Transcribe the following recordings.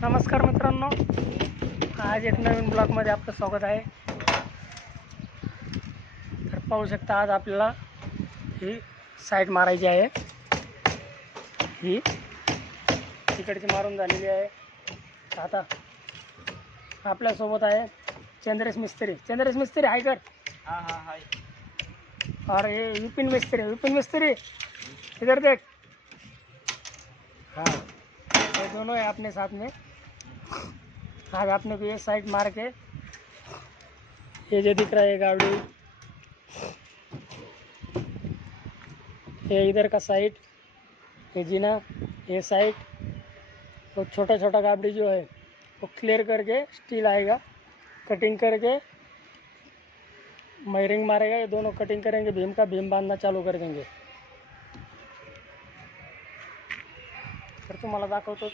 नमस्कार मित्रांनो. आज एक नवीन ब्लॉगमध्ये आपलं स्वागत आहे. तर पाहू शकता आज आपल्याला ही साईट मारायची आहे. ही तिकडची मारून झालेली आहे. आता आपल्यासोबत आहे चंद्रेश मिस्त्री. चंद्रेश मिस्त्री आहे कर. हाँ हाँ हाय और ये विपिन मिस्त्री विपिन मिस्त्री. इधर देख. हाँ. ये दोनों है अपने साथ में. आज आपने को ये साइड मार के, ये जो दिख रहा है गाड़ी, ये इधर का साइड ये जीना, ये साइड वो छोटा छोटा गाबड़ी जो है, वो क्लियर करके स्टील आएगा कटिंग करके मयरिंग मारेगा, ये दोनों कटिंग करेंगे, भीम का भीम बांधना चालू कर देंगे। तर तुम्हाला दाखवतोच।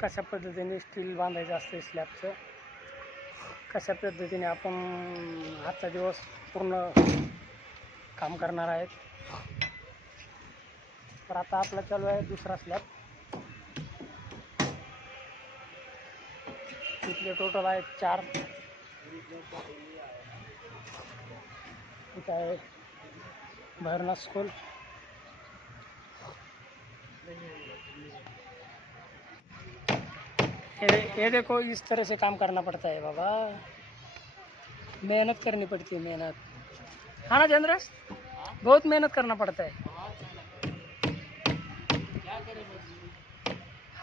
कशा पद्धतीने स्टील बांधायचं असतं स्लॅबचं कशा पद्धतीने आपण आजचा दिवस पूर्ण काम करणार आहेत? तर आता आपला चालू आहे दुसरा स्लॅब इथले टोटल आहेत चार. इथं आहे भैरनाथ स्कूल ये देखो, इस तरह से काम करना पड़ता है बाबा। मेहनत करनी पड़ती है, मेहनत। हाँ ना चंद्रेश बहुत मेहनत करना पड़ता है।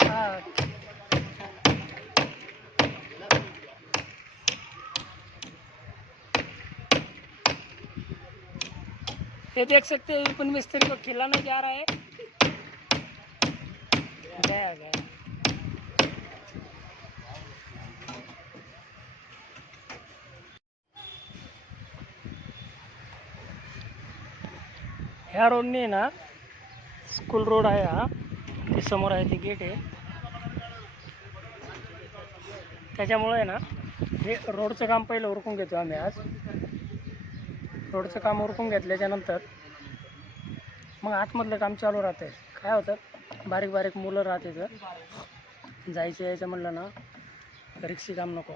हाँ। ये देख सकते हैं विपिन मिस्त्री को खिलाने जा रहा है। गया गया। ह्या रोडने ना स्कूल रोड आहे हा. ते समोर आहे ते गेट आहे. त्याच्यामुळे आहे ना हे रोडचं काम पहिलं उरकून घेतो आम्ही आज. रोडचं काम उरकून घेतल्याच्यानंतर मग आतमधलं काम चालू राहते काय होतं बारीक बारीक मुलं राहते तर. जायचं यायचं म्हणलं ना रिक्षी काम नको.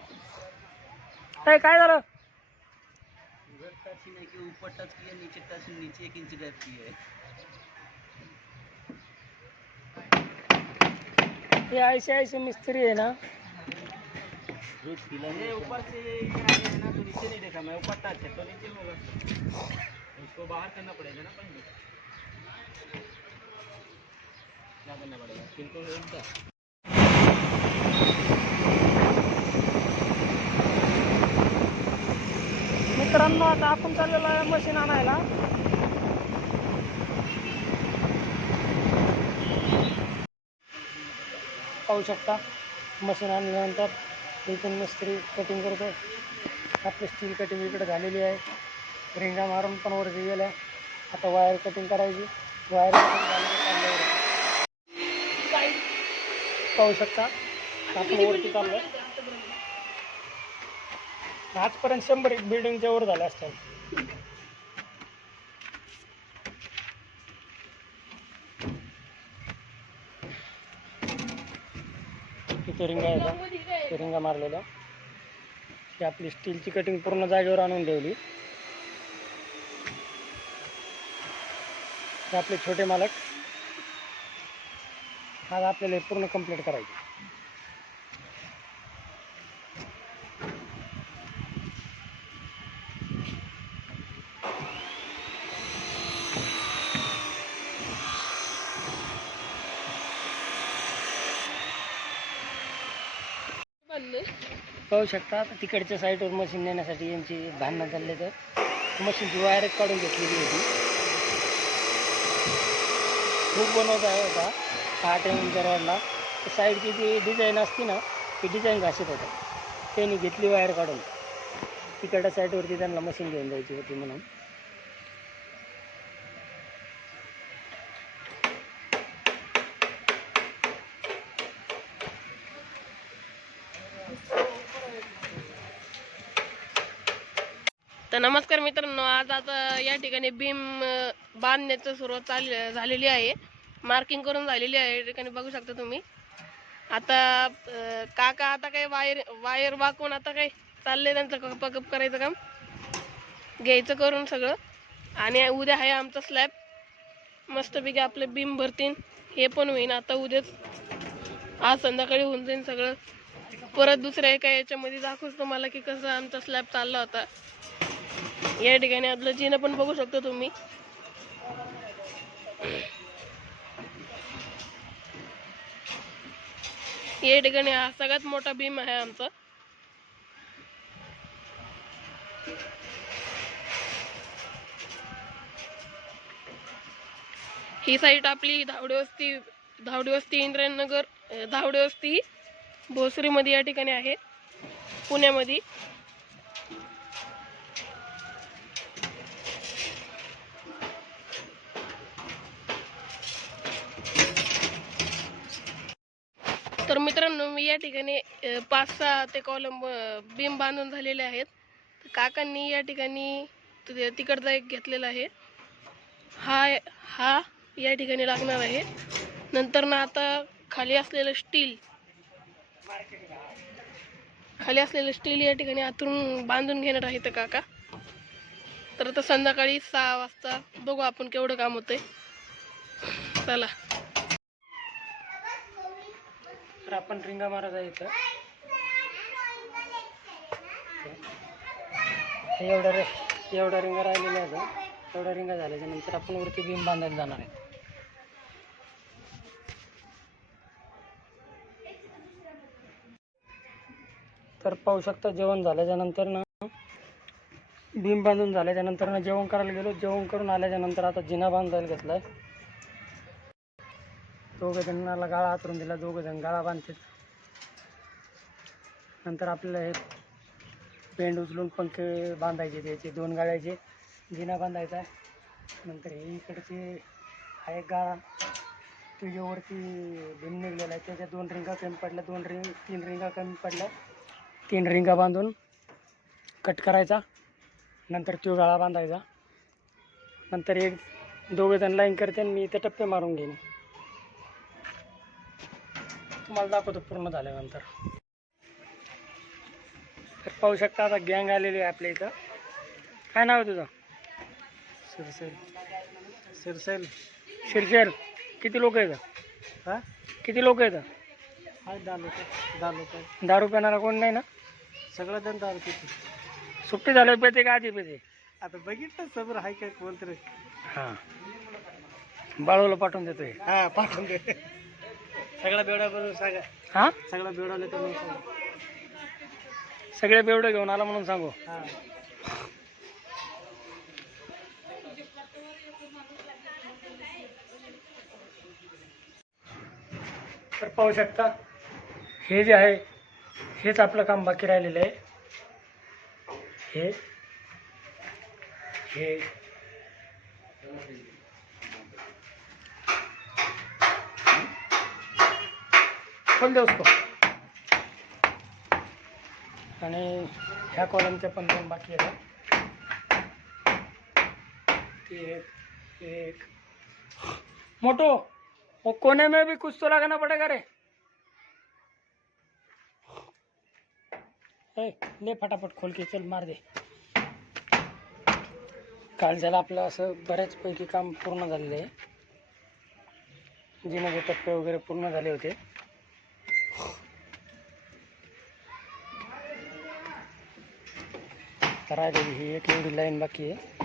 काय काय झालं? उधर टच नहीं कि ऊपर टच किया नीचे टच नीचे एक इंच गैप की है। हे ऐसे ऐसे मिस्त्री आहे ना? ये ऊपर से है ना तो नीचे नहीं देखा मैं ऊपर टच है तो नीचे होगा। उसको बाहर करना पड़ेगा ना पहले क्या करना पड़ेगा? बिल्कुल मित्रांनो आता आपण चाललेलो आहे मशीन आणायला. पाहू शकता मशीन आणल्यानंतर इथून मिस्त्री कटिंग करतो आपली स्टील कटिंग इकडे झालेली आहे. रिंगा मारून पण वरती गेल्या. आता वायर कटिंग करायची. वायर कटिंग पाहू शकता आपण वरती चाललं आजपर्यंत शंभर एक बिल्डिंगच्या वर झाल्या असतात तिथे रिंगा येतात ते रिंगा मारलेल्या. ही आपली स्टीलची कटिंग पूर्ण जागेवर आणून ठेवली. आपले छोटे मालक. आज आपल्याला पूर्ण कंप्लीट करायचे पाहू शकता तिकडच्या साईडवर मशीन नेण्यासाठी यांची भांडणं चालले तर मशीनची वायर काढून घेतलेली होती खूप बनवत आहे होता पहाटे एमच्या साईडची जी डिझाईन असते ना ती डिझाईन घासत होतं त्यांनी घेतली वायर काढून. तिकडच्या साईडवरती त्यांना मशीन घेऊन जायची होती म्हणून तर नमस्कार मित्रांनो आज आता या ठिकाणी बीम बांधण्याचं सुरुवात चाल झालेली आहे. मार्किंग करून झालेली आहे. या ठिकाणी बघू शकता तुम्ही. आता काका आता काही वायर वायर वाकून आता काही चाललंय त्यांचं कपकप करायचं काम? घ्यायचं करून सगळं. आणि उद्या आहे आमचा स्लॅब मस्तपैकी आपले बीम भरतीन. हे पण होईन. आता उद्याच आज संध्याकाळी होऊन जाईन सगळं. परत दुसऱ्या एका याच्यामध्ये दाखवूच तुम्हाला की कसं आमचा स्लॅब चालला होता. या ठिकाणी आपलं चिन्ह पण बघू शकता तुम्ही. या ठिकाणी हा सगळ्यात मोठा भीम आहे आमचा. ही साईट आपली धावडी वस्ती धावडी वस्ती इंद्रायणनगर धावडी वस्ती भोसरीमध्ये या ठिकाणी आहे. पुण्यामध्ये. मित्रांनो मी या ठिकाणी पाच सहा ते कॉलम बीम बांधून झालेले आहेत. काकांनी या ठिकाणी तिकडचा एक घेतलेला आहे. हा हा या ठिकाणी लागणार आहे. नंतर ना आता खाली असलेलं स्टील खाली असलेलं स्टील या ठिकाणी आतून बांधून घेणार आहे तर काका. तर आता संध्याकाळी सहा वाजता बघू आपण केवढं काम होतंय. चला. तर आपण रिंगा मारत आहे इथं. एवढा एवढ्या रे एवढ्या रिंगा राहिलेल्या आहेत एवढ्या रिंगा झाल्याच्यानंतर आपण वरती बीम बांधायला जाणार आहे. तर पाहू शकता जेवण झाल्याच्यानंतर ना बीम बांधून झाल्याच्यानंतर ना जेवण करायला गेलो. जेवण करून आल्याच्यानंतर आता जिना बांधायला घेतलाय. दोघं जणांना गाळा हातरून दिला दोघं जण गाळा बांधतात नंतर आपल्याला हे पेंड उचलून पंखे बांधायचे त्याचे दोन गाळ्याचे जिना बांधायचा आहे. नंतर हे इकडचे हा एक गाळा तुझ्यावरती भीम निघलेला आहे. त्याच्या दोन रिंगा कमी पडल्या दोन रिंग तीन रिंगा कमी पडल्या. तीन रिंगा बांधून कट करायचा. नंतर तो गाळा बांधायचा. नंतर एक दोघं जण लाईन करते आणि मी इथे टप्पे मारून घेईन. तुम्हाला दाखवतो पूर्ण झाल्यानंतर. तर पाहू शकता आता गँग आलेली आहे आपल्या इथं. काय नाव आहे तुझं? सिरसेल सिरसेल शिरशेल किती लोक आहेत? हां? किती लोक आहेत? हाय दहा लोक. दहा लोक दारू पिणारा कोण नाही ना? सगळं जण दारू पिते सुट्टी झाल्यावर पेते का आधी पेते? आता बघितलं समोर हाय काय कोणतरी. हां. बाळूला पाठवून देतोय. हा पाठवून दे. सगळा बेवडा बनवून सांगा. हां? सगळा बेवडा नेतो म्हणून सांगा. सगळे बेवडे घेऊन आला म्हणून सांगू. हा. तर पाहू शकता हे जे आहे हेच आपलं काम बाकी राहिलेलं आहे. हे हे. खोल दे उसको आणि ह्या कॉलमच्या पण दोन बाकी आहेत. एक एक. मोटो वो कोने में भी कुछ तो लगाना पड़ेगा रे? ए, ले फटाफट खोल के चल मार दे. काल झालं आपलं असं बऱ्याचपैकी काम पूर्ण झालेलं आहे. जिने टप्पे वगैरे पूर्ण झाले होते. तर राहिलेली ही एक एवढी लाईन बाकी आहे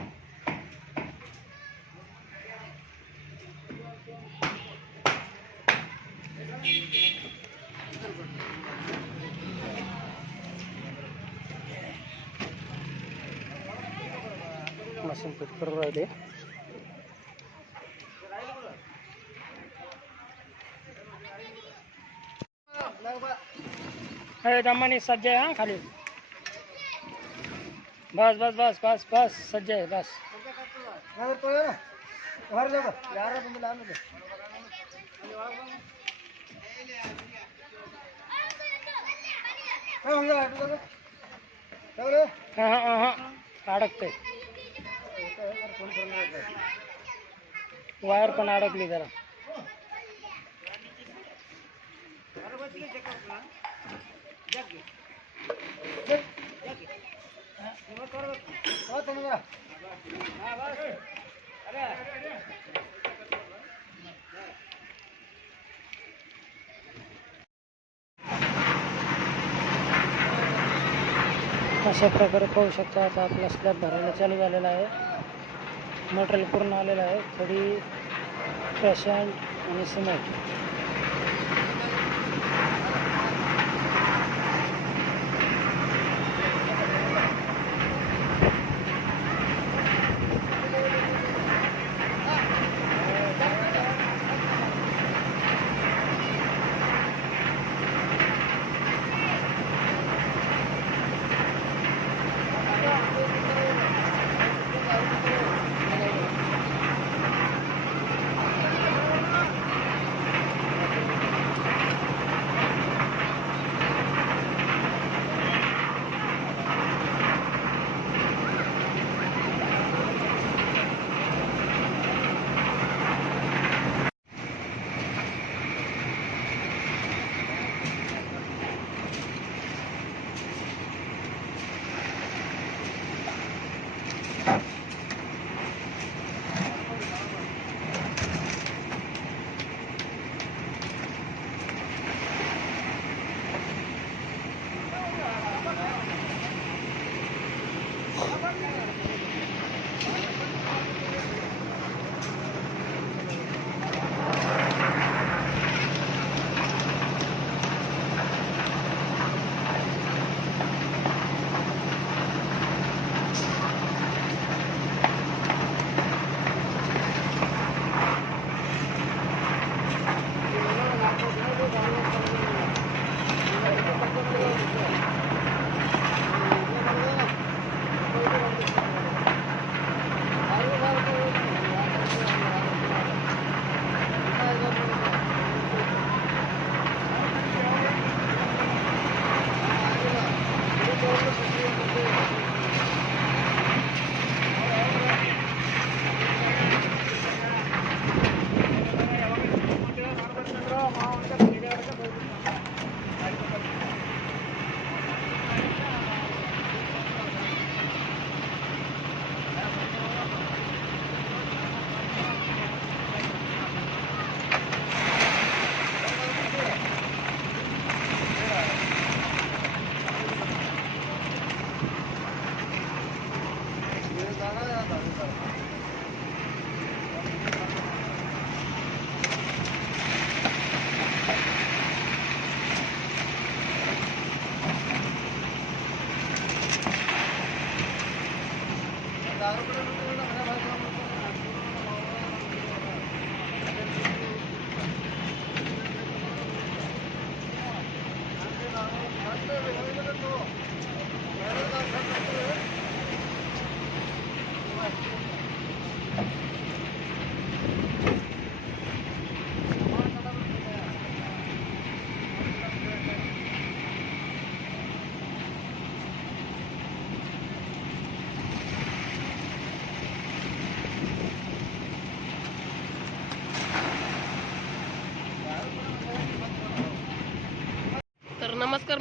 मशीन फिट करून राहिले अरे दमानी सज्ज आहे हा खाली बस बस बस बस बस सज्जय बस. अडकते वायर पण अडकली जरा. अशा प्रकारे पाहू शकता आता आपला स्लॅब भरायला चालू झालेला आहे. मटेरियल पूर्ण आलेलं आहे. थोडी पेशंट आणि सिमेंट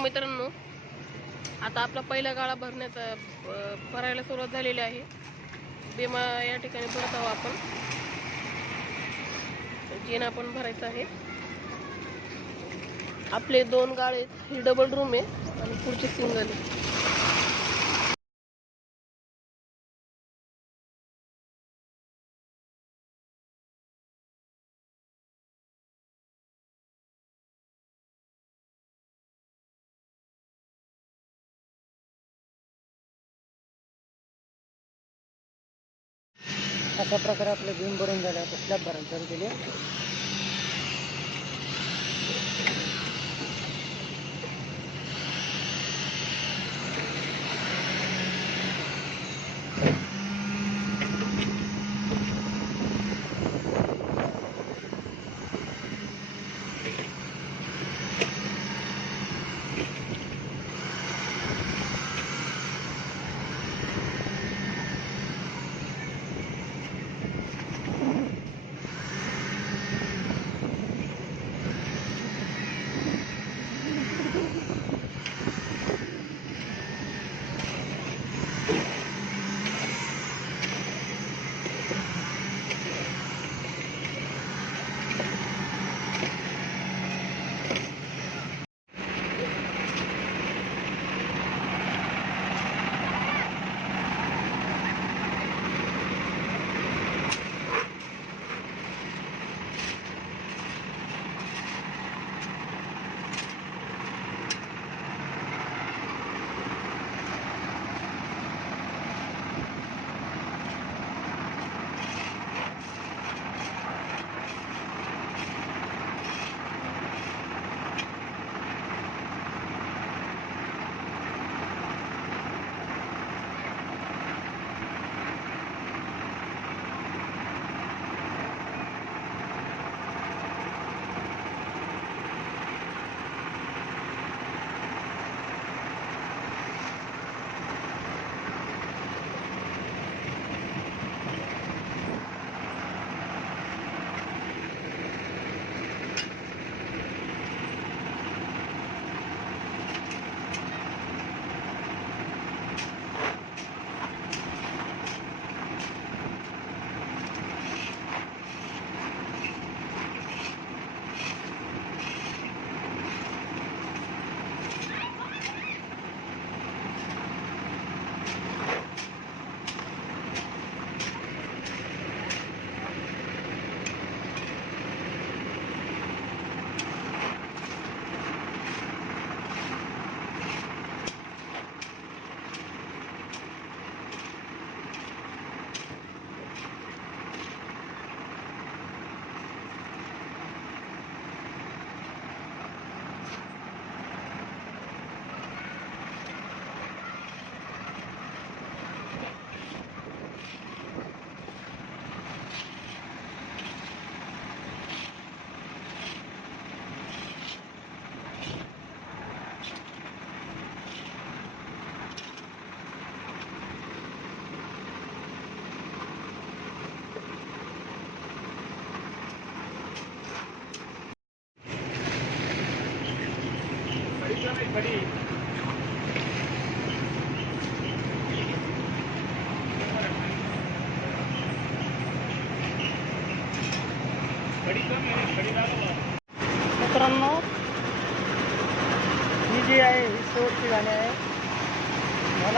मित्रांनो आता आपला पहिला गाळा भरण्याचा भरायला सुरुवात झालेली आहे. बिमा या ठिकाणी भरत आहोत आपण. जिना पण भरायचा आहे. आपले दोन गाळे ही डबल रूम आहे आणि पुढची सिंगल आहे. अशा प्रकारे आपले बीम भरून झाले आता स्लॅब भरायला चालू केली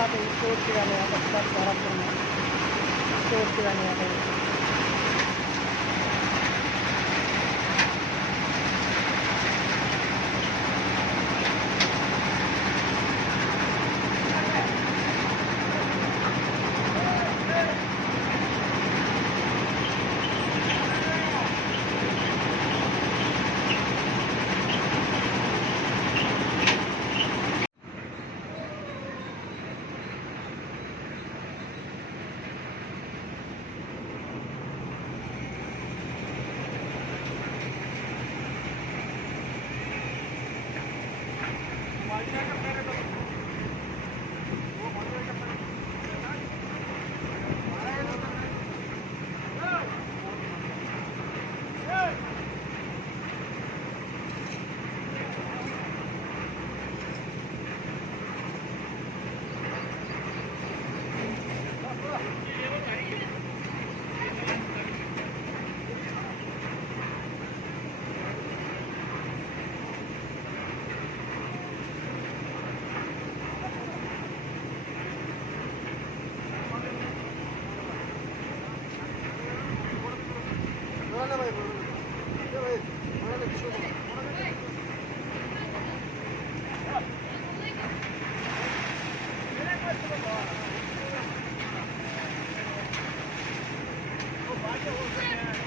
मला आता ही शेवटची गाणी आता स्टार्ट करा Thank you. पूर्ण शेवटची गाणी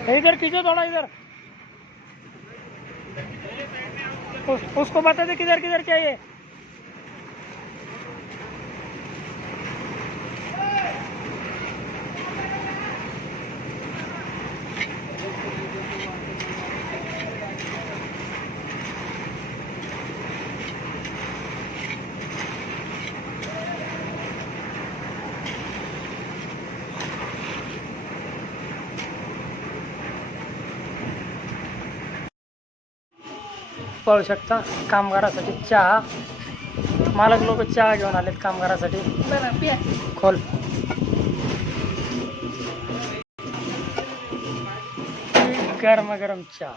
आता ही. इधर खींचो थोड़ा इधर। उस, उसको बता दे किधर किधर चाहिए? पाहू शकता. कामगारासाठी चहा. मालक लोक चहा घेऊन आलेत कामगारासाठी. खोल. गरम गरम चहा.